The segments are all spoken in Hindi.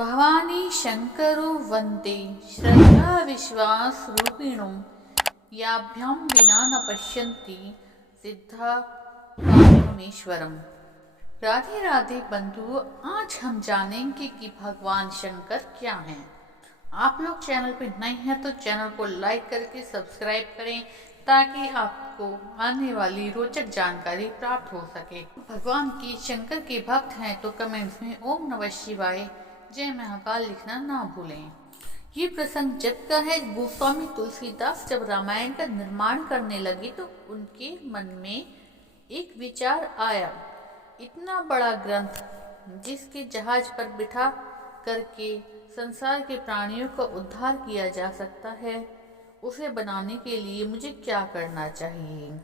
भवानी शंकरो वंदे श्रद्धा विश्वास रूपिणो याभ्यां विना न पश्यन्ति सिद्धा कामेश्वरम। राधे राधे बंधुओं, आज हम जानेंगे कि भगवान शंकर क्या हैं। आप लोग चैनल पर नए हैं तो चैनल को लाइक करके सब्सक्राइब करें ताकि आपको आने वाली रोचक जानकारी प्राप्त हो सके। भगवान की शंकर के भक्त हैं तो कमेंट्स में ओम नमः शिवाय जय महाकाल लिखना ना भूलें। ये प्रसंग जब का है, गोस्वामी तुलसीदास जब रामायण का निर्माण करने लगे तो उनके मन में एक विचार आया। इतना बड़ा ग्रंथ जिसके जहाज पर बिठा करके संसार के प्राणियों का उद्धार किया जा सकता है, उसे बनाने के लिए मुझे क्या करना चाहिए,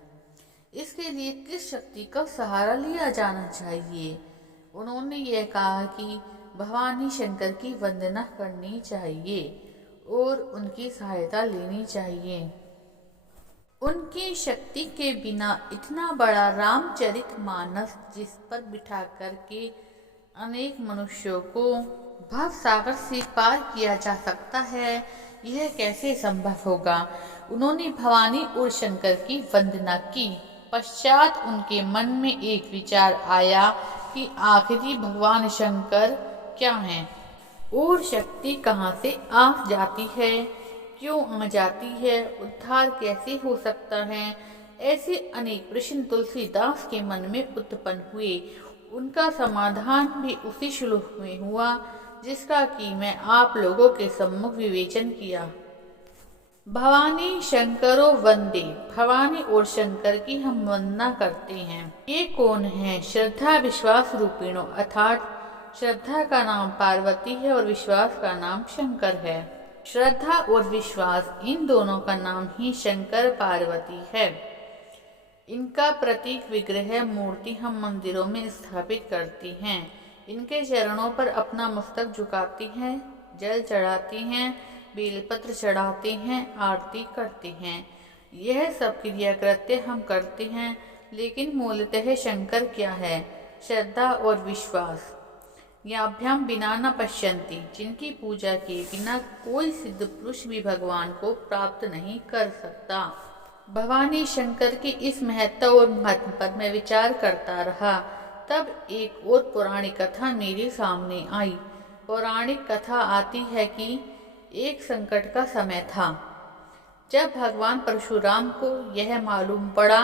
इसके लिए किस शक्ति का सहारा लिया जाना चाहिए। उन्होंने यह कहा कि भवानी शंकर की वंदना करनी चाहिए और उनकी सहायता लेनी चाहिए। उनकी शक्ति के बिना इतना बड़ा रामचरितमानस जिस पर बिठा करके अनेक मनुष्यों को भव सागर से पार किया जा सकता है, यह कैसे संभव होगा। उन्होंने भवानी और शंकर की वंदना की। पश्चात उनके मन में एक विचार आया कि आखिरी भगवान शंकर क्या हैं और शक्ति कहाँ से आ जाती है, क्यों आ जाती है, उद्धार कैसे हो सकता है। ऐसे अनेक प्रश्न तुलसीदास के मन में उत्पन्न हुए। उनका समाधान भी उसी श्लोक में हुआ जिसका कि मैं आप लोगों के सम्मुख विवेचन किया। भवानी शंकरो वंदे, भवानी और शंकर की हम वंदना करते हैं। ये कौन है? श्रद्धा विश्वास रूपिणो, अर्थात श्रद्धा का नाम पार्वती है और विश्वास का नाम शंकर है। श्रद्धा और विश्वास इन दोनों का नाम ही शंकर पार्वती है। इनका प्रतीक विग्रह मूर्ति हम मंदिरों में स्थापित करती हैं। इनके चरणों पर अपना मस्तक झुकाती हैं, जल चढ़ाती हैं, बेलपत्र चढ़ाते हैं, आरती करते हैं। यह सब क्रिया कृत्य हम करते हैं, लेकिन मूलतः शंकर क्या है? श्रद्धा और विश्वास। याभ्याम बिना न पश्यन्ति, जिनकी पूजा के बिना कोई सिद्ध पुरुष भी भगवान को प्राप्त नहीं कर सकता। भवानी शंकर की इस महत्ता और महत्व पर मैं विचार करता रहा। तब एक और पौराणिक कथा मेरे सामने आई। पौराणिक कथा आती है कि एक संकट का समय था जब भगवान परशुराम को यह मालूम पड़ा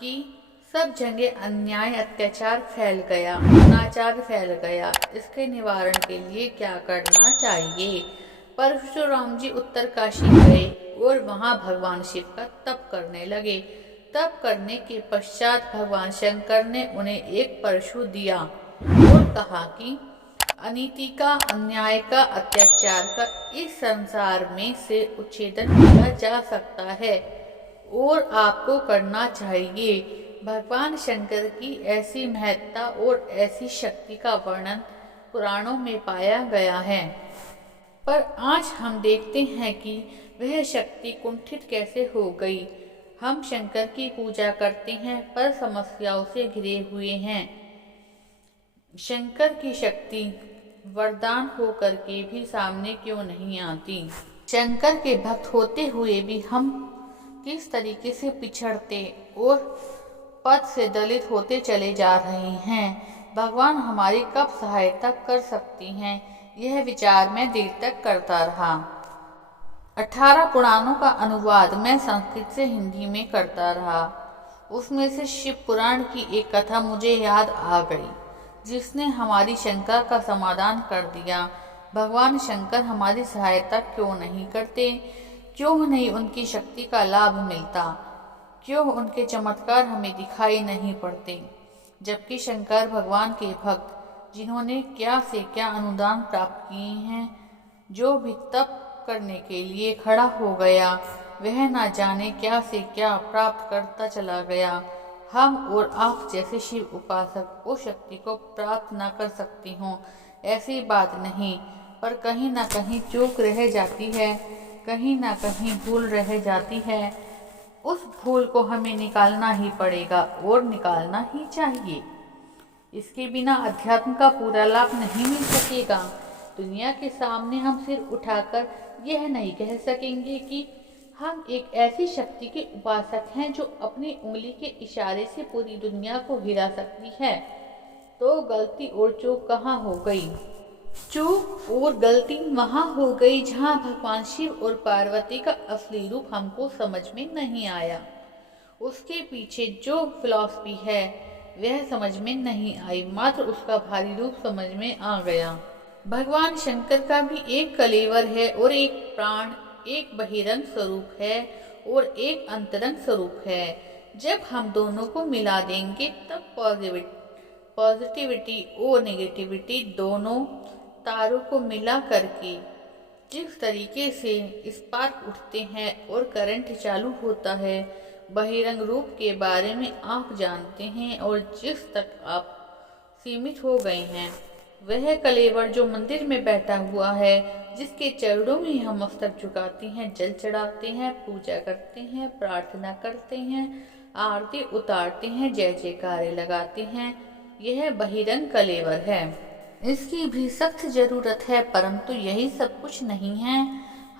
कि सब जगह अन्याय अत्याचार फैल गया, अनाचार फैल गया। इसके निवारण के लिए क्या करना चाहिए? परशुराम जी उत्तरकाशी गए और वहां भगवान शिव का तप करने लगे। तप करने के पश्चात भगवान शंकर ने उन्हें एक परशु दिया और कहा कि अनीति का, अन्याय का, अत्याचार का इस संसार में से उच्छेदन किया जा सकता है और आपको करना चाहिए। भगवान शंकर की ऐसी महत्ता और ऐसी शक्ति का वर्णन पुराणों में पाया गया है, पर आज हम देखते हैं कि वह शक्ति कुंठित कैसे हो गई। हम शंकर की पूजा करते हैं पर समस्याओं से घिरे हुए हैं। शंकर की शक्ति वरदान होकर के भी सामने क्यों नहीं आती? शंकर के भक्त होते हुए भी हम किस तरीके से पिछड़ते और पद से दलित होते चले जा रहे हैं। भगवान हमारी कब सहायता कर सकती हैं? यह विचार मैं देर तक करता रहा। 18 पुराणों का अनुवाद मैं संस्कृत से हिंदी में करता रहा। उसमें से शिव पुराण की एक कथा मुझे याद आ गई जिसने हमारी शंका का समाधान कर दिया। भगवान शंकर हमारी सहायता क्यों नहीं करते? क्यों नहीं उनकी शक्ति का लाभ मिलता? क्यों उनके चमत्कार हमें दिखाई नहीं पड़ते? जबकि शंकर भगवान के भक्त जिन्होंने क्या से क्या अनुदान प्राप्त किए हैं, जो भी तप करने के लिए खड़ा हो गया वह ना जाने क्या से क्या प्राप्त करता चला गया। हम और आप जैसे शिव उपासक उस शक्ति को प्राप्त न कर सकती हों, ऐसी बात नहीं, पर कहीं ना कहीं चूक रह जाती है, कहीं ना कहीं भूल रह जाती है। उस भूल को हमें निकालना ही पड़ेगा और निकालना ही चाहिए। इसके बिना अध्यात्म का पूरा लाभ नहीं मिल सकेगा। दुनिया के सामने हम सिर उठाकर यह नहीं कह सकेंगे कि हम एक ऐसी शक्ति के उपासक हैं जो अपनी उंगली के इशारे से पूरी दुनिया को हिला सकती है। तो गलती और चूक कहाँ हो गई? चूक और गलती वहाँ हो गई जहाँ भगवान शिव और पार्वती का असली रूप हमको समझ में नहीं आया। उसके पीछे जो फिलॉसफी है वह समझ में नहीं आई, मात्र उसका भारी रूप समझ में आ गया। भगवान शंकर का भी एक कलेवर है और एक प्राण, एक बहिरंग स्वरूप है और एक अंतरंग स्वरूप है। जब हम दोनों को मिला देंगे तब पॉजिटिविटी और नेगेटिविटी दोनों तारों को मिला करके जिस तरीके से स्पार्क उठते हैं और करंट चालू होता है, बहिरंग रूप के बारे में आप जानते हैं और जिस तक आप सीमित हो गए हैं। वह कलेवर जो मंदिर में बैठा हुआ है, जिसके चरणों में हम मस्तक झुकाते हैं, जल चढ़ाते हैं, पूजा करते हैं, प्रार्थना करते हैं, आरती उतारते हैं, जय जयकारे लगाते हैं, यह बहिरंग कलेवर है। इसकी भी सख्त जरूरत है, परंतु यही सब कुछ नहीं है।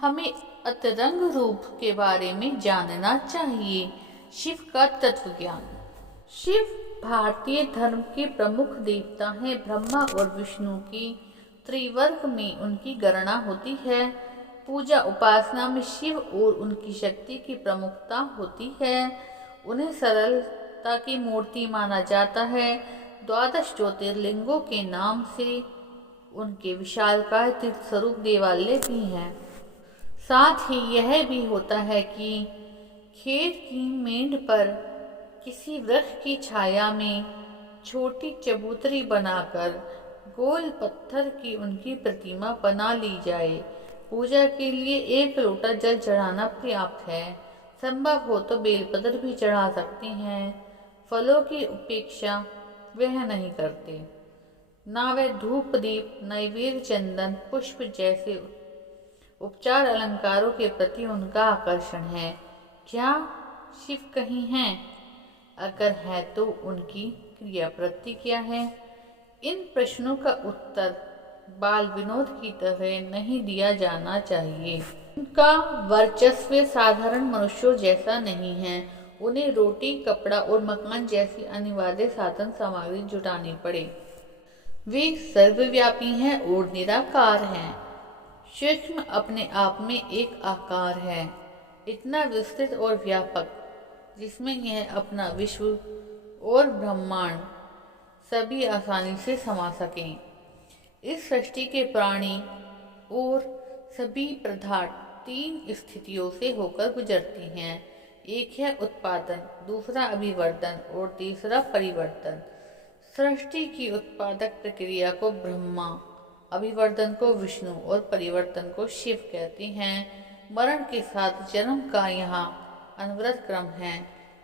हमें अंतरंग रूप के बारे में जानना चाहिए, शिव का तत्व ज्ञान। शिव भारतीय धर्म के प्रमुख देवता हैं। ब्रह्मा और विष्णु की त्रिवर्ग में उनकी गणना होती है। पूजा उपासना में शिव और उनकी शक्ति की प्रमुखता होती है। उन्हें सरलता की मूर्ति माना जाता है। 12 ज्योतिर्लिंगों के नाम से उनके विशालकाय तीर्थ स्वरूप देवालय भी हैं। साथ ही यह भी होता है कि खेत की मेंढ पर किसी वृक्ष की छाया में छोटी चबूतरी बनाकर गोल पत्थर की उनकी प्रतिमा बना ली जाए। पूजा के लिए 1 लोटा जल चढ़ाना पर्याप्त है। संभव हो तो बेलपत्र भी चढ़ा सकते हैं। फलों की उपेक्षा वह नहीं करते। ना वह धूप दीप नैवेद्य चंदन पुष्प जैसे उपचार अलंकारों के प्रति उनका आकर्षण है। क्या शिव कहीं हैं? अगर है तो उनकी क्रिया प्रवृत्ति क्या है? इन प्रश्नों का उत्तर बाल विनोद की तरह नहीं दिया जाना चाहिए। उनका वर्चस्व साधारण मनुष्यों जैसा नहीं है। उन्हें रोटी, कपड़ा और मकान जैसी अनिवार्य साधन सामग्री जुटानी पड़े। वे सर्वव्यापी हैं और निराकार हैं। सूक्ष्म अपने आप में एक आकार है, इतना विस्तृत और व्यापक जिसमें यह अपना विश्व और ब्रह्मांड सभी आसानी से समा सकें। इस सृष्टि के प्राणी और सभी पदार्थ 3 स्थितियों से होकर गुजरती हैं। एक है उत्पादन, दूसरा अभिवर्धन और तीसरा परिवर्तन। सृष्टि की उत्पादक प्रक्रिया को ब्रह्मा, अभिवर्धन को विष्णु और परिवर्तन को शिव कहते हैं। मरण के साथ जन्म का यहाँ अनवरत क्रम है।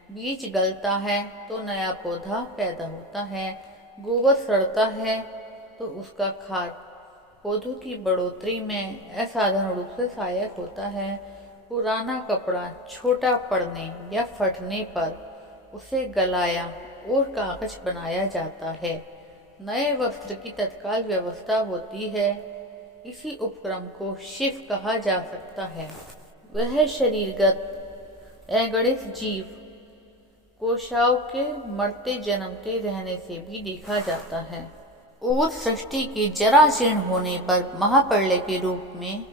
बीज गलता है तो नया पौधा पैदा होता है। गोबर सड़ता है तो उसका खाद पौधों की बढ़ोतरी में असाधारण रूप से सहायक होता है। पुराना कपड़ा छोटा पड़ने या फटने पर उसे गलाया और कागज बनाया जाता है। नए वस्त्र की तत्काल व्यवस्था होती है। इसी उपक्रम को शिव कहा जा सकता है। वह शरीरगत अगणित जीव कोशाओं के मरते जन्मते रहने से भी देखा जाता है और सृष्टि के जराजीर्ण होने पर महाप्रलय के रूप में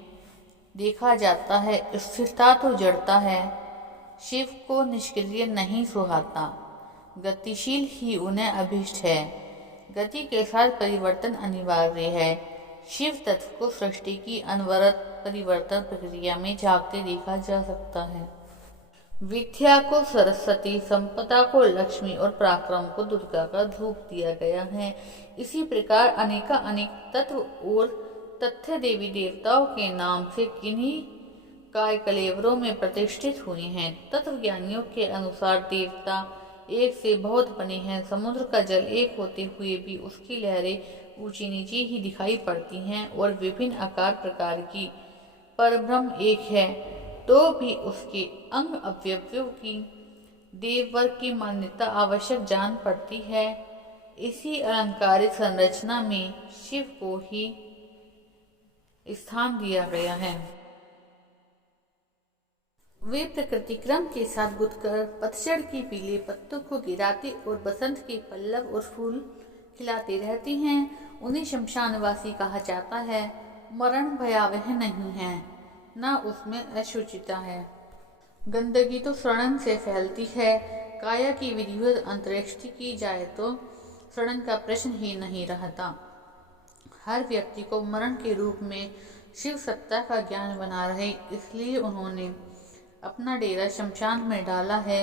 देखा जाता है। स्थिरता तो जड़ता है। शिव को निष्क्रिय नहीं सुहाता, गतिशील ही उन्हें अभीष्ट है। गति के साथ परिवर्तन अनिवार्य है। शिव तत्व को सृष्टि की अनवरत परिवर्तन प्रक्रिया में झांकते देखा जा सकता है। विद्या को सरस्वती, संपदा को लक्ष्मी और पराक्रम को दुर्गा का रूप दिया गया है। इसी प्रकार अनेक तत्व और तथ्य देवी देवताओं के नाम से किन्हीं काय कलेवरों में प्रतिष्ठित हुए हैं। तत्वज्ञानियों के अनुसार देवता एक से बहुत बने हैं। समुद्र का जल एक होते हुए भी उसकी लहरें ऊंची नीची ही दिखाई पड़ती हैं और विभिन्न आकार प्रकार की। परब्रह्म एक है तो भी उसके अंग अवयवों की देववर्ग की मान्यता आवश्यक जान पड़ती है। इसी अलंकारिक संरचना में शिव को ही स्थान दिया गया है। वे प्रकृति क्रम के साथ गुथकर पतझड़ के पीले पत्तों को गिराते और बसंत के पल्लव और फूल खिलाते रहती हैं। उन्हें शमशानवासी कहा जाता है। मरण भयावह नहीं है, न उसमें अशुचिता है। गंदगी तो सड़न से फैलती है। काया की विधिवत अंत्येष्टि की जाए तो सड़न का प्रश्न ही नहीं रहता। हर व्यक्ति को मरण के रूप में शिव सत्ता का ज्ञान बना रहे, इसलिए उन्होंने अपना डेरा शमशान में डाला है।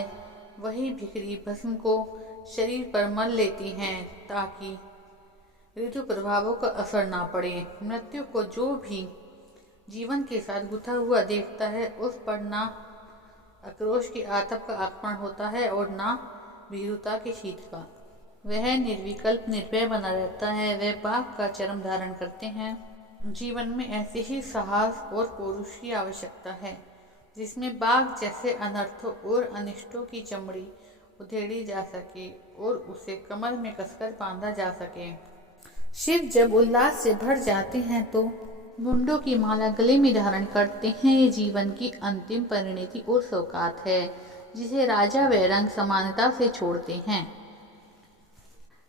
वही भिखरी भस्म को शरीर पर मल लेती हैं ताकि ऋतु प्रभावों का असर ना पड़े। मृत्यु को जो भी जीवन के साथ गुथा हुआ देखता है, उस पर ना आक्रोश की आतप का आक्रमण होता है और ना भीरुता के शीत का। वह निर्विकल्प निर्भय बना रहता है। वह बाघ का चर्म धारण करते हैं। जीवन में ऐसे ही साहस और पौरुष की आवश्यकता है, जिसमें बाघ जैसे अनर्थों और अनिष्टों की चमड़ी उधेड़ी जा सके और उसे कमर में कसकर बांधा जा सके। शिव जब उल्लास से भर जाते हैं तो मुंडों की माला गले में धारण करते हैं। ये जीवन की अंतिम परिणति और सौगात है, जिसे राजा व रंग समानता से छोड़ते हैं।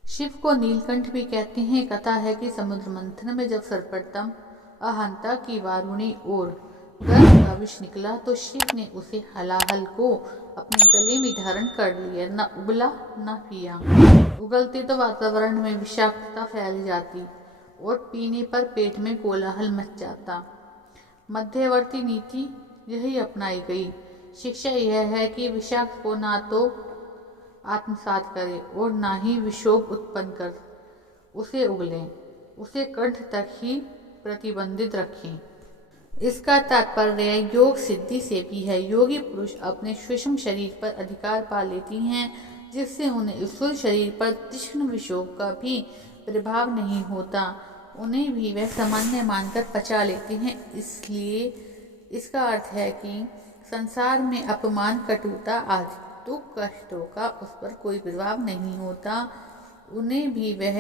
शिव को नीलकंठ भी कहते हैं। कथा है कि समुद्र मंथन में जब सर्वप्रथम अहंता की वारुणी और गर्भ का विष निकला तो शिव ने उसे हलाहल को अपने गले में धारण कर लिया। न उगला न पिया। उगलते तो वातावरण में विषाक्तता फैल जाती और पीने पर पेट में कोलाहल मच जाता। मध्यवर्ती नीति यही अपनाई गई। शिक्षा यह है कि विषाक्त को ना तो आत्मसात करे और ना ही विक्षोभ उत्पन्न कर उसे उगलें। उसे कंठ तक ही प्रतिबंधित रखें। इसका तात्पर्य योग सिद्धि से भी है। योगी पुरुष अपने सूक्ष्म शरीर पर अधिकार पा लेती हैं, जिससे उन्हें स्थूल शरीर पर तीक्ष्ण विक्षोभ का भी प्रभाव नहीं होता। उन्हें भी वह सामान्य मानकर पचा लेते हैं। इसलिए इसका अर्थ है कि संसार में अपमान, कटुता आदि दुख कष्टों का उस पर कोई प्रभाव नहीं होता। उन्हें भी वह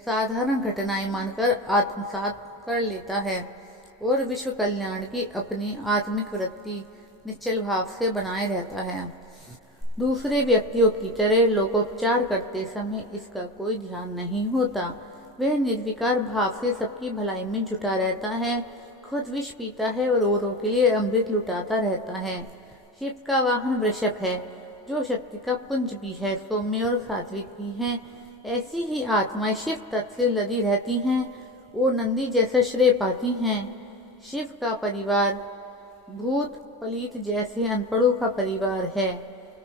साधारण घटनाएं मानकर आत्मसात कर लेता है और विश्व कल्याण की अपनी आत्मिक वृत्ति निश्चल भाव से बनाए रहता है। दूसरे व्यक्तियों की तरह लोकोपचार करते समय इसका कोई ध्यान नहीं होता। वह निर्विकार भाव से सबकी भलाई में जुटा रहता है। खुद विष पीता है और औरों के लिए अमृत लुटाता रहता है। शिव का वाहन वृषभ है, जो शक्ति का पुंज भी है, सौम्य और सात्विक भी है। ऐसी ही आत्माएं शिव तत्व से लदी रहती हैं और नंदी जैसा श्रेय पाती हैं। शिव का परिवार भूत पलीत जैसे अनपढ़ों का परिवार है।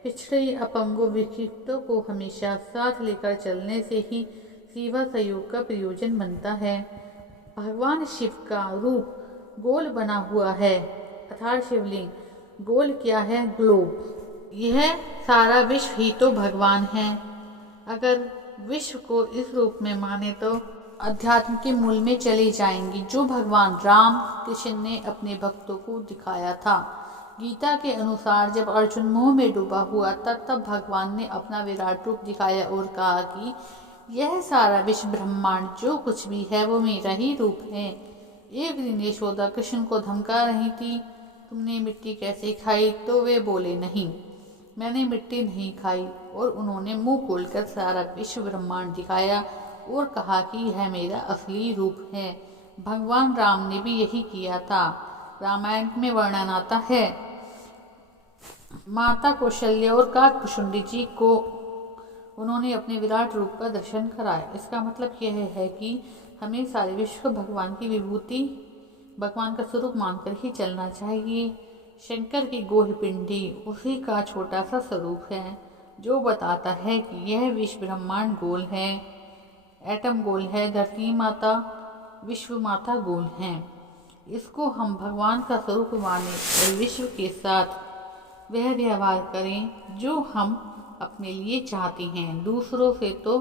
पिछड़े अपंगों विक्षिप्तों को हमेशा साथ लेकर चलने से ही सेवा सहयोग का प्रयोजन बनता है। भगवान शिव का रूप गोल बना हुआ है, अर्थात शिवलिंग। गोल क्या है? ग्लोब। यह सारा विश्व ही तो भगवान है। अगर विश्व को इस रूप में माने तो अध्यात्म के मूल में चले जाएंगे, जो भगवान राम कृष्ण ने अपने भक्तों को दिखाया था। गीता के अनुसार जब अर्जुन मोह में डूबा हुआ तब भगवान ने अपना विराट रूप दिखाया और कहा कि यह सारा विश्व ब्रह्मांड जो कुछ भी है वो मेरा ही रूप है। एक दिन यशोदा कृष्ण को धमका रही थी, तुमने मिट्टी कैसे खाई? तो वे बोले, नहीं, मैंने मिट्टी नहीं खाई। और उन्होंने मुंह खोलकर सारा विश्व ब्रह्मांड दिखाया और कहा कि यह मेरा असली रूप है। भगवान राम ने भी यही किया था। रामायण में वर्णन आता है, माता कौशल्या और काकभुषुंडी जी को उन्होंने अपने विराट रूप का दर्शन कराया। इसका मतलब यह है कि हमें सारे विश्व को भगवान की विभूति, भगवान का स्वरूप मानकर ही चलना चाहिए। शंकर की गोह पिंडी उसी का छोटा सा स्वरूप है, जो बताता है कि यह विश्व ब्रह्मांड गोल है, एटम गोल है, धरती माता, विश्व माता गोल है। इसको हम भगवान का स्वरूप माने और विश्व के साथ वह व्यवहार करें जो हम अपने लिए चाहते हैं। दूसरों से तो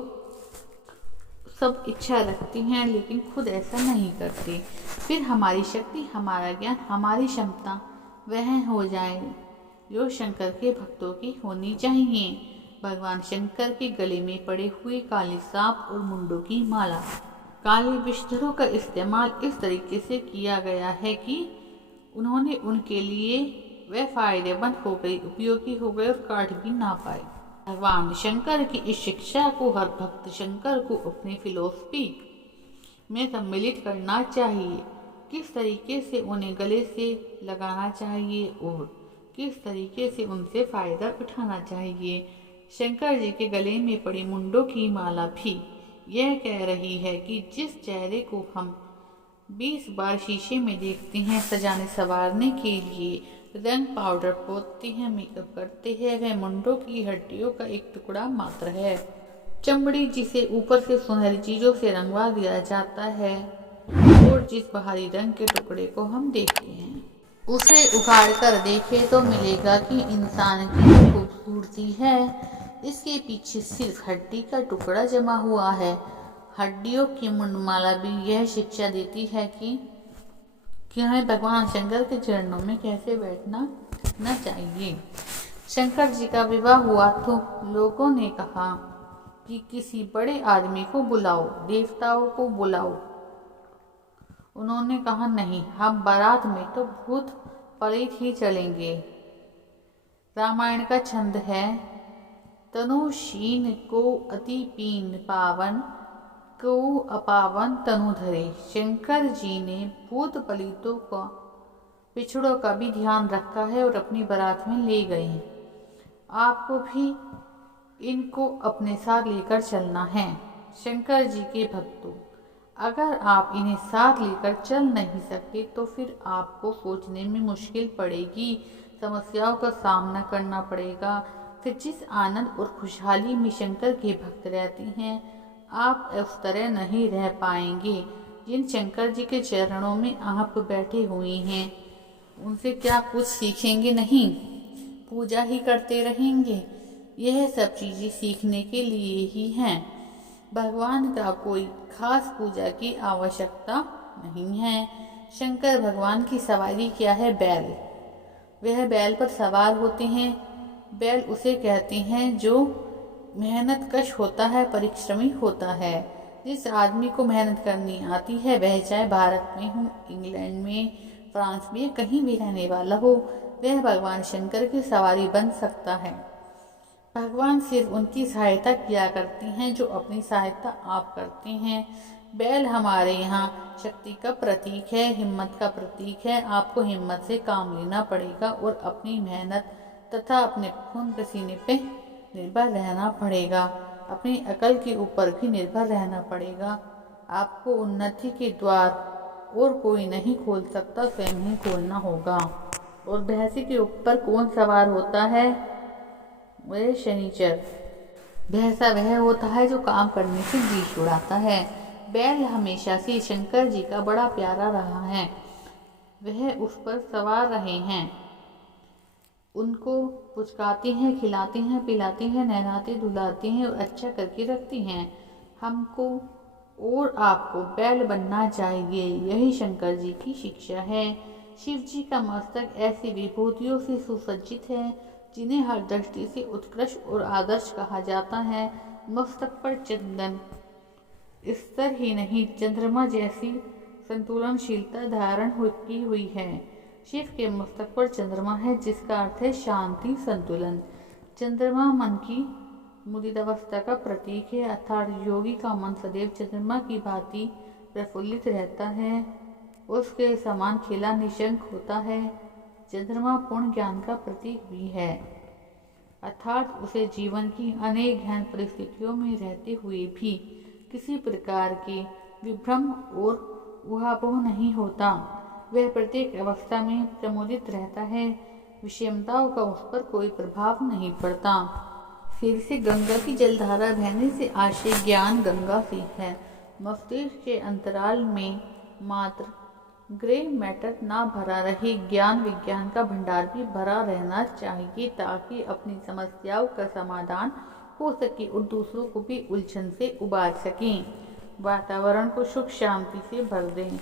सब इच्छा रखते हैं, लेकिन खुद ऐसा नहीं करते। फिर हमारी शक्ति, हमारा ज्ञान, हमारी क्षमता वह हो जाए जो शंकर के भक्तों की होनी चाहिए। भगवान शंकर के गले में पड़े हुए काले सांप और मुंडों की माला। काले विषधरों का इस्तेमाल इस तरीके से किया गया है कि उन्होंने उनके लिए वह फायदेमंद हो गई, उपयोगी हो गए और काट भी ना पाए। भगवान शंकर की इस शिक्षा को हर भक्त शंकर को अपनी फिलॉसफी में सम्मिलित करना चाहिए। किस तरीके से उन्हें गले से लगाना चाहिए और किस तरीके से उनसे फायदा उठाना चाहिए। शंकर जी के गले में पड़ी मुंडों की माला भी यह कह रही है कि जिस चेहरे को हम 20 बार शीशे में देखते हैं, सजाने संवारने के लिए रंग पाउडर पोतते हैं, मेकअप करते हैं, वह मुंडों की हड्डियों का एक टुकड़ा मात्र है। चमड़ी जिसे ऊपर से सुनहरी चीजों से रंगवा दिया जाता है और जिस बाहरी रंग के टुकड़े को हम देखते हैं उसे उखाड़ कर देखें तो मिलेगा कि इंसान की जो खूबसूरती है इसके पीछे सिर्फ हड्डी का टुकड़ा जमा हुआ है। हड्डियों की मुंडमाला भी यह शिक्षा देती है कि हमें भगवान शंकर के चरणों में कैसे बैठना न चाहिए। शंकर जी का विवाह हुआ तो लोगों ने कहा कि किसी बड़े आदमी को बुलाओ, देवताओं को बुलाओ। उन्होंने कहा नहीं, हम बारात में तो भूत प्रेत ही चलेंगे। रामायण का छंद है, तनुशीन को अति पीन पावन, को अपावन तनु धरे। शंकर जी ने भूत पलितों का, पिछड़ों का भी ध्यान रखा है और अपनी बारात में ले गए। आपको भी इनको अपने साथ लेकर चलना है। शंकर जी के भक्तों, अगर आप इन्हें साथ लेकर चल नहीं सकते तो फिर आपको सोचने में मुश्किल पड़ेगी, समस्याओं का सामना करना पड़ेगा। फिर जिस आनंद और खुशहाली में शंकर के भक्त रहते हैं, आप उस तरह नहीं रह पाएंगे। जिन शंकर जी के चरणों में आप बैठे हुए हैं उनसे क्या कुछ सीखेंगे नहीं, पूजा ही करते रहेंगे। यह सब चीजें सीखने के लिए ही हैं। भगवान का कोई खास पूजा की आवश्यकता नहीं है। शंकर भगवान की सवारी क्या है? बैल। वह बैल पर सवार होते हैं। बैल उसे कहते हैं जो मेहनत कश होता है, परिश्रमी होता है। जिस आदमी को मेहनत करनी आती है, वह चाहे भारत में हो, इंग्लैंड में, फ्रांस में, कहीं भी रहने वाला हो, वह भगवान शंकर की सवारी बन सकता है। भगवान सिर्फ उनकी सहायता किया करते हैं जो अपनी सहायता आप करते हैं। बैल हमारे यहाँ शक्ति का प्रतीक है, हिम्मत का प्रतीक है। आपको हिम्मत से काम लेना पड़ेगा और अपनी मेहनत तथा अपने खून पसीने पे निर्भर रहना पड़ेगा। अपनी अकल के ऊपर भी निर्भर रहना पड़ेगा। आपको उन्नति के द्वार और कोई नहीं खोल सकता, स्वयं ही खोलना होगा। और भैंसी के ऊपर कौन सवार होता है? वह शनिचर। भैंसा वह होता है जो काम करने से जी छुड़ाता है। बैल हमेशा से शंकर जी का बड़ा प्यारा रहा है। वह उस पर सवार रहे हैं, उनको पुचकाते हैं, खिलाते हैं, पिलाते हैं, नहलाते धुलाते हैं और अच्छा करके रखते हैं। हमको और आपको बैल बनना चाहिए, यही शंकर जी की शिक्षा है। शिव जी का मस्तक ऐसी विभूतियों से सुसज्जित है जिन्हें हर दृष्टि से उत्कृष्ट और आदर्श कहा जाता है। मस्तक पर चंदन स्तर ही नहीं, चंद्रमा जैसी संतुलनशीलता धारण की हुई है। शिव के मस्तक पर चंद्रमा है जिसका अर्थ है शांति, संतुलन। चंद्रमा मन की मुदित अवस्था का प्रतीक है, अर्थात योगी का मन सदैव चंद्रमा की भांति प्रफुल्लित रहता है, उसके समान खिला निशंक होता है। चंद्रमा पूर्ण ज्ञान का प्रतीक भी है, अर्थात उसे जीवन की अनेक गहन परिस्थितियों में रहते हुए भी किसी प्रकार के विभ्रम और ऊहापोह नहीं होता। वह प्रत्येक अवस्था में प्रमोदित रहता है, विषमताओं का उस पर कोई प्रभाव नहीं पड़ता। सिर से गंगा की जलधारा बहने से आशय ज्ञान गंगा से है। मस्तिष्क के अंतराल में मात्र ग्रे मैटर ना भरा रहे, ज्ञान विज्ञान का भंडार भी भरा रहना चाहिए ताकि अपनी समस्याओं का समाधान हो सके और दूसरों को भी उलझन से उबार सकें, वातावरण को सुख शांति से भर दें।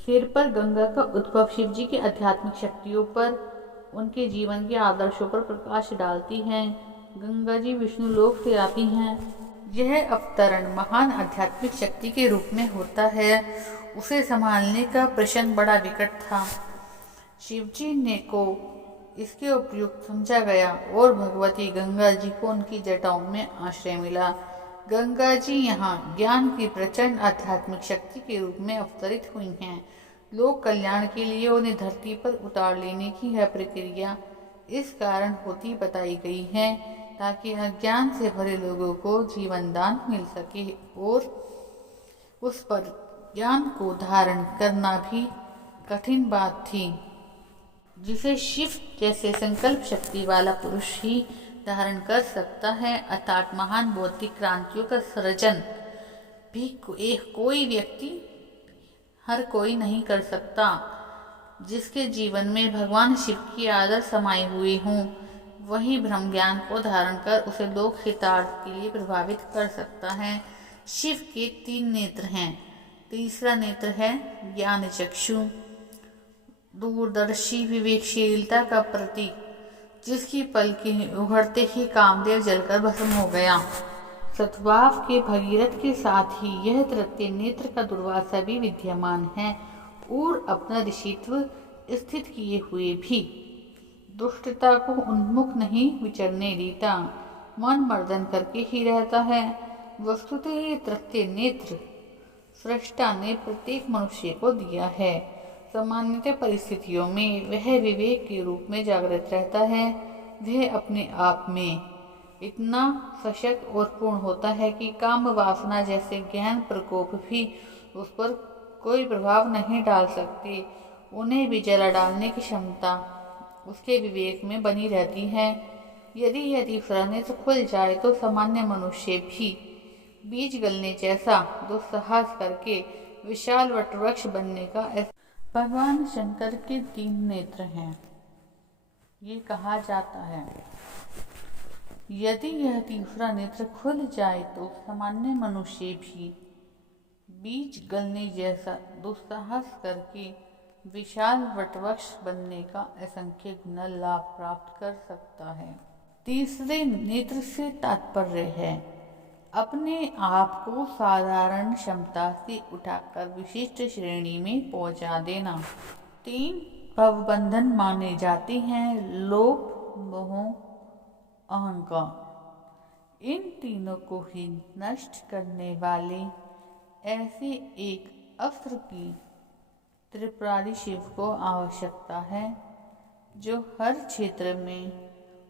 सिर पर गंगा का उद्भव शिव जी की आध्यात्मिक शक्तियों पर, उनके जीवन के आदर्शों पर प्रकाश डालती है। गंगा जी विष्णु लोक से आती हैं यह अवतरण महान आध्यात्मिक शक्ति के रूप में होता है। उसे संभालने का प्रश्न बड़ा विकट था। शिवजी ने को इसके उपयुक्त समझा गया और भगवती गंगा जी को उनकी जटाओं में आश्रय मिला। गंगा जी यहाँ ज्ञान की प्रचंड आध्यात्मिक शक्ति के रूप में अवतरित हुई हैं। लोक कल्याण के लिए उन्हें धरती पर उतार लेने की यह प्रक्रिया इस कारण होती बताई गई है ताकि अज्ञान से भरे लोगों को जीवन दान मिल सके और उस पर ज्ञान को धारण करना भी कठिन बात थी, जिसे शिव जैसे संकल्प शक्ति वाला पुरुष ही धारण कर सकता है। अर्थात महान बौद्धिक क्रांतियों का सृजन भी कोई व्यक्ति हर कोई नहीं कर सकता। जिसके जीवन में भगवान शिव की आदर समाई हुई हों, वही ब्रह्म ज्ञान को धारण कर उसे लोक हितार्थ के लिए प्रभावित कर सकता है। शिव के 3 नेत्र हैं। तीसरा नेत्र है ज्ञान चक्षु, दूरदर्शी विवेकशीलता का प्रतीक, जिसकी पलकें उघड़ते ही कामदेव जलकर भस्म हो गया। सद्भाव के भगीरथ के साथ ही यह तृतीय नेत्र का दुर्वासा भी विद्यमान है और अपना ऋषित्व स्थित किए हुए भी दुष्टता को उन्मुख नहीं विचरने देता, मन मर्दन करके ही रहता है। वस्तुतः ये तृतीय नेत्र सृष्टा ने प्रत्येक मनुष्य को दिया है। सामान्यतः परिस्थितियों में वह विवेक के रूप में जागृत रहता है। वह अपने आप में इतना सशक्त और पूर्ण होता है कि काम वासना जैसे गहन प्रकोप भी उस पर कोई प्रभाव नहीं डाल सकते। उन्हें भी जला डालने की क्षमता उसके विवेक में बनी रहती है। यदि यह तीसरा नेत्र खुल जाए तो सामान्य मनुष्य भी बीज गलने जैसा दुस्साहस करके विशाल वटवृक्ष बनने का। भगवान शंकर के 3 नेत्र हैं। ये कहा जाता है यदि यह तीसरा नेत्र खुल जाए तो सामान्य मनुष्य भी बीज गलने जैसा दुस्साहस करके विशाल वटवृक्ष बनने का असंख्य गुना लाभ प्राप्त कर सकता है। तीसरे नेत्र से तात्पर्य है अपने आप को साधारण क्षमता से उठाकर विशिष्ट श्रेणी में पहुंचा देना। 3 भवबंधन माने जाते हैं, लोभ, मोह, अहंकार। इन तीनों को ही नष्ट करने वाले ऐसे एक अस्त्र की त्रिपुरारी शिव को आवश्यकता है, जो हर क्षेत्र में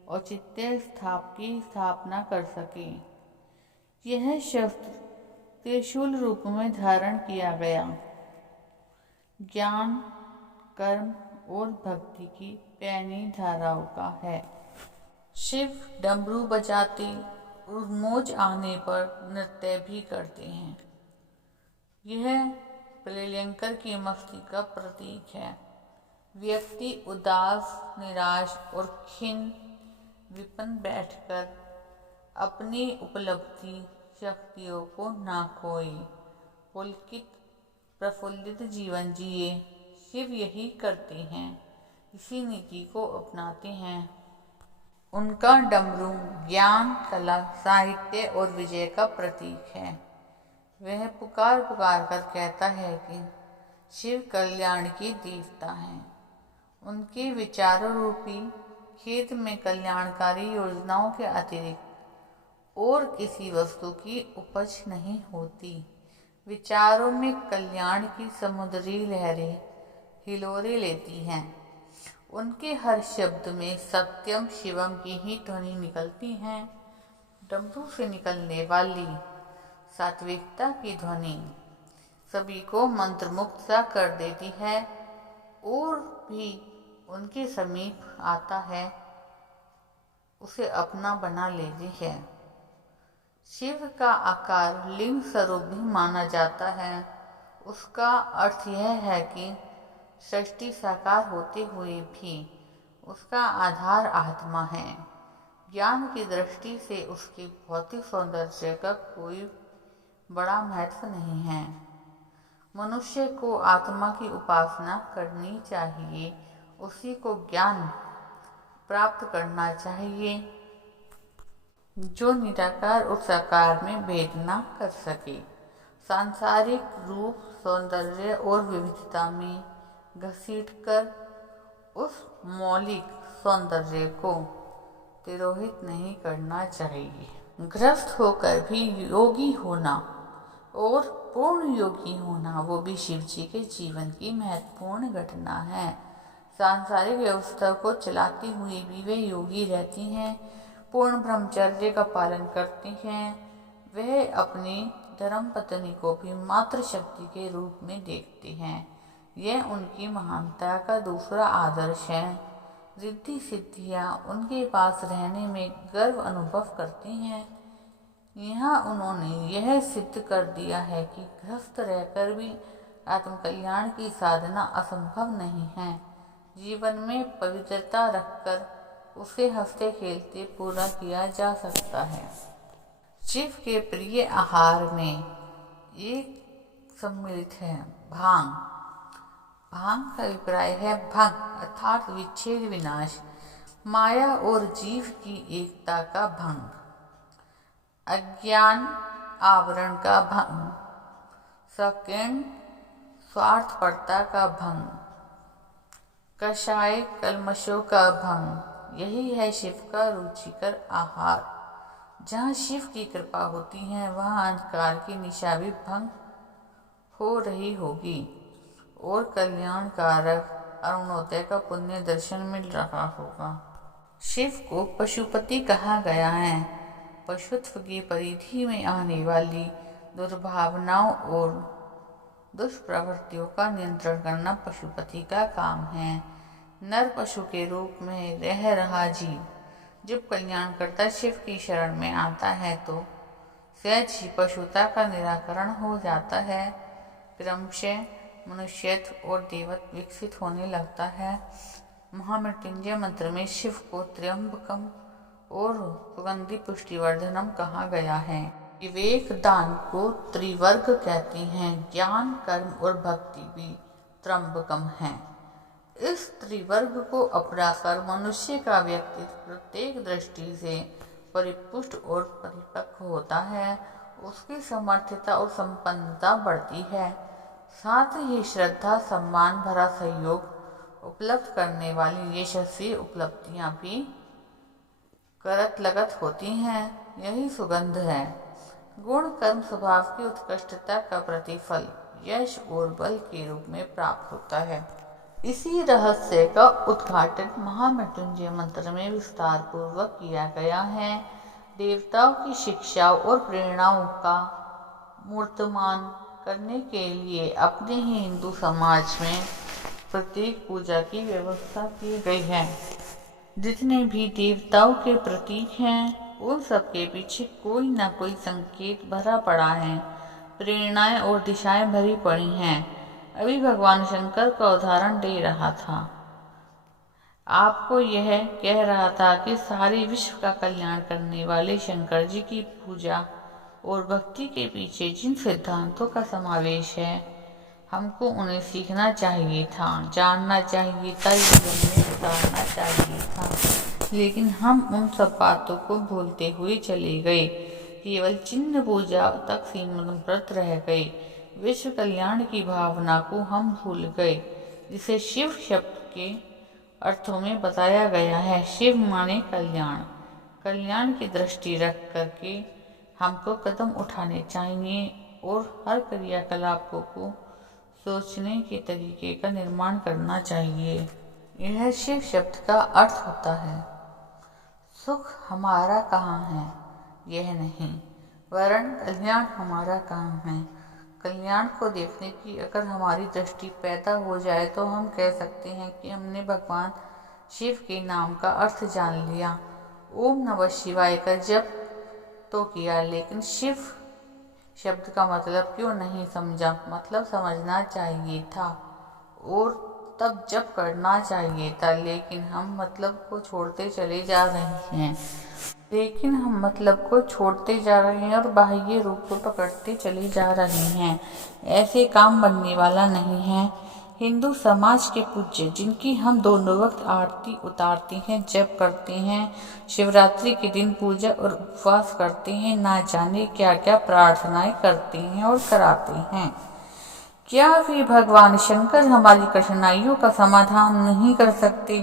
औचित्य की स्थापना कर सके। यह शस्त्र त्रिशूल रूप में धारण किया गया ज्ञान, कर्म और भक्ति की पैनी धाराओं का है। शिव डमरू बजाते और मौज आने पर नृत्य भी करते हैं। यह प्रलयंकर की मस्ती का प्रतीक है। व्यक्ति उदास, निराश और खिन्न विपन्न बैठकर अपनी उपलब्धि शक्तियों को ना खोए, पुलकित प्रफुल्लित जीवन जिए। शिव यही करते हैं, इसी नीति को अपनाते हैं। उनका डमरू ज्ञान, कला, साहित्य और विजय का प्रतीक है। वह पुकार पुकार कर कहता है कि शिव कल्याण की देवता हैं। उनके विचारों रूपी खेत में कल्याणकारी योजनाओं के अतिरिक्त और किसी वस्तु की उपज नहीं होती। विचारों में कल्याण की समुद्री लहरें हिलोरे लेती हैं। उनके हर शब्द में सत्यम शिवम की ही ध्वनि निकलती है। डमरू से निकलने वाली सात्विकता की ध्वनि सभी को मंत्रमुग्ध सा कर देती है और भी उनके समीप आता है उसे अपना बना लेती है। शिव का आकार लिंग स्वरूप भी माना जाता है। उसका अर्थ यह है कि सृष्टि साकार होते हुए भी उसका आधार आत्मा है। ज्ञान की दृष्टि से उसके भौतिक सौंदर्य का कोई बड़ा महत्व नहीं है। मनुष्य को आत्मा की उपासना करनी चाहिए, उसी को ज्ञान प्राप्त करना चाहिए। जो निराकार और साकार में भेद न कर सके। सांसारिक रूप, सौंदर्य और विविधता में घसीटकर उस मौलिक सौंदर्य को तिरोहित नहीं करना चाहिए। ग्रस्त होकर भी योगी होना और पूर्ण योगी होना, वो भी शिव जी के जीवन की महत्वपूर्ण घटना है। सांसारिक व्यवस्था को चलाती हुई भी वे योगी रहती हैं, पूर्ण ब्रह्मचर्य का पालन करती हैं। वह अपनी धर्मपत्नी को भी मातृ शक्ति के रूप में देखती हैं। यह उनकी महानता का दूसरा आदर्श है। रिद्धि सिद्धियाँ उनके पास रहने में गर्व अनुभव करती हैं। यहाँ उन्होंने यह सिद्ध कर दिया है कि गृहस्थ रहकर भी आत्मकल्याण की साधना असंभव नहीं है। जीवन में पवित्रता रखकर उसे हंसते खेलते पूरा किया जा सकता है। शिव के प्रिय आहार में एक सम्मिलित है भांग। भांग का अभिप्राय है भंग अर्थात विच्छेद, विनाश, माया और जीव की एकता का भंग, अज्ञान आवरण का भंग, संकीर्ण स्वार्थपरता का भंग, कषाय कल्मशों का भंग। यही है शिव का रुचिकर आहार। जहाँ शिव की कृपा होती है वहाँ अंधकार की निशा भी भंग हो रही होगी और कल्याणकारक अरुणोदय का पुण्य दर्शन मिल रहा होगा। शिव को पशुपति कहा गया है। पशुत्व की परिधि में आने वाली दुर्भावनाओं और दुष्प्रवृत्तियों का नियंत्रण करना पशुपति का काम है। नर पशु के रूप में रह रहा जीव जब कल्याणकर्ता शिव की शरण में आता है तो सहज ही पशुता का निराकरण हो जाता है। क्रमशः मनुष्यत्व और देवत्व विकसित होने लगता है। महामृत्युंजय मंत्र में शिव को त्र्यंबकम और सुगंधि पुष्टिवर्धनम कहा गया है। विवेक दान को त्रिवर्ग कहते हैं। ज्ञान, कर्म और भक्ति भी त्र्यंबकम है। इस त्रिवर्ग को अपनाकर मनुष्य का व्यक्तित्व प्रत्येक दृष्टि से परिपुष्ट और परिपक्व होता है। उसकी समर्थता और संपन्नता बढ़ती है। साथ ही श्रद्धा, सम्मान भरा सहयोग उपलब्ध करने वाली यशस्वी उपलब्धियां भी करत लगत होती हैं। यही सुगंध है। गुण, कर्म, स्वभाव की उत्कृष्टता का प्रतिफल यश और बल के रूप में प्राप्त होता है। इसी रहस्य का उद्घाटन महामृत्युंजय मंत्र में विस्तार पूर्वक किया गया है। देवताओं की शिक्षाओं और प्रेरणाओं का मूर्तमान करने के लिए अपने ही हिंदू समाज में प्रतीक पूजा की व्यवस्था की गई है। जितने भी देवताओं के प्रतीक हैं उन सबके पीछे कोई ना कोई संकेत भरा पड़ा है, प्रेरणाएं और दिशाएं भरी पड़ी हैं। अभी भगवान शंकर का उदाहरण दे रहा था। आपको यह कह रहा था कि सारे विश्व का कल्याण करने वाले शंकर जी की पूजा और भक्ति के पीछे जिन सिद्धांतों का समावेश है हमको उन्हें सीखना चाहिए था, जानना चाहिए था, जीवन में उतारना चाहिए था। लेकिन हम उन सब बातों को भूलते हुए चले गए। केवल चिन्ह पूजा तक सीमित रह गए। विश्व कल्याण की भावना को हम भूल गए, जिसे शिव शब्द के अर्थों में बताया गया है। शिव माने कल्याण। कल्याण की दृष्टि रख करके हमको कदम उठाने चाहिए और हर क्रियाकलाप को सोचने के तरीके का निर्माण करना चाहिए। यह शिव शब्द का अर्थ होता है सुख हमारा कहाँ है यह नहीं, वरन कल्याण हमारा कहाँ है। कल्याण को देखने की अगर हमारी दृष्टि पैदा हो जाए तो हम कह सकते हैं कि हमने भगवान शिव के नाम का अर्थ जान लिया। ओम नमः शिवाय का जप तो किया, लेकिन शिव शब्द का मतलब क्यों नहीं समझा। मतलब समझना चाहिए था और तब जप करना चाहिए था, लेकिन हम मतलब को छोड़ते चले जा रहे हैं और बाह्य रूप को पकड़ते चले जा रहे हैं। ऐसे काम बनने वाला नहीं है। हिंदू समाज के पूज्य, जिनकी हम दोनों वक्त आरती उतारते हैं, जप करते हैं, शिवरात्रि के दिन पूजा और उपवास करते हैं, ना जाने क्या क्या प्रार्थनाएं करते हैं और कराते हैं। क्या वे भगवान शंकर हमारी कठिनाइयों का समाधान नहीं कर सकते?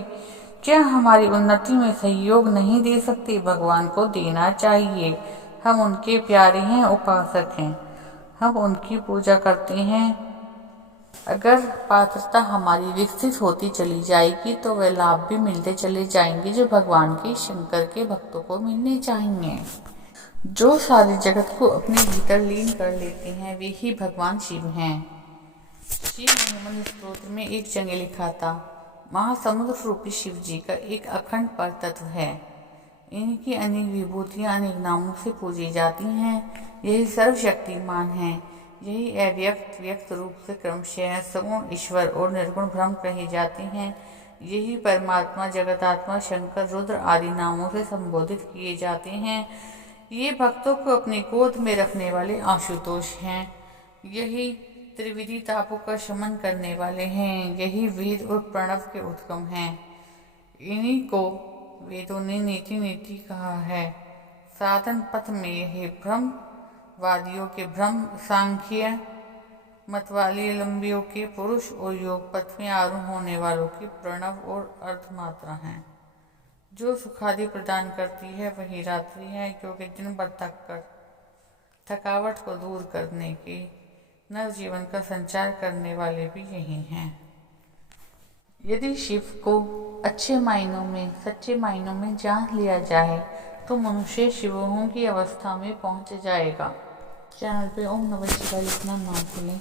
क्या हमारी उन्नति में सहयोग नहीं दे सकते? भगवान को देना चाहिए। हम उनके प्यारे हैं, उपासक हैं, हम उनकी पूजा करते हैं। अगर पात्रता हमारी विकसित होती चली जाएगी तो वह लाभ भी मिलते चले जाएंगे जो भगवान के शंकर के भक्तों को मिलने चाहिए। जो सारे जगत को अपने भीतर लीन कर लेते हैं वे ही भगवान शिव हैं। शिव महिमन स्तोत्र में एक जगह लिखा था, महासमुद्र रूपी शिव जी का एक अखंड पर तत्व है। इनकी अनेक विभूतियां अनेक नामों से पूजी जाती हैं। यही सर्वशक्तिमान है। यही अव्यक्त व्यक्त रूप से क्रमशः सगुण ईश्वर और निर्गुण ब्रह्म कहे जाते हैं। यही परमात्मा, जगतात्मा, शंकर, रुद्र आदि नामों से संबोधित किए जाते हैं। ये भक्तों को अपनी गोद में रखने वाले आशुतोष हैं। यही त्रिविधि तापों का शमन करने वाले हैं। यही वेद और प्रणव के उत्तम हैं। इन्हीं को वेदों ने नीति नीति कहा है। साधन पथ में यही ब्रह्मवादियों के ब्रह्म, सांख्य मतवाली लंबियों के पुरुष और योग पथ में आरूढ़ होने वालों की प्रणव और अर्धमात्रा हैं। जो सुखादि प्रदान करती है वही रात्रि है, क्योंकि दिन भर थक कर थकावट को दूर करने की नव जीवन का संचार करने वाले भी यही हैं। यदि शिव को अच्छे मायनों में, सच्चे मायनों में जान लिया जाए तो मनुष्य शिवों की अवस्था में पहुंच जाएगा। चैनल पे ओम नमः शिवाय लिखना ना भूलें।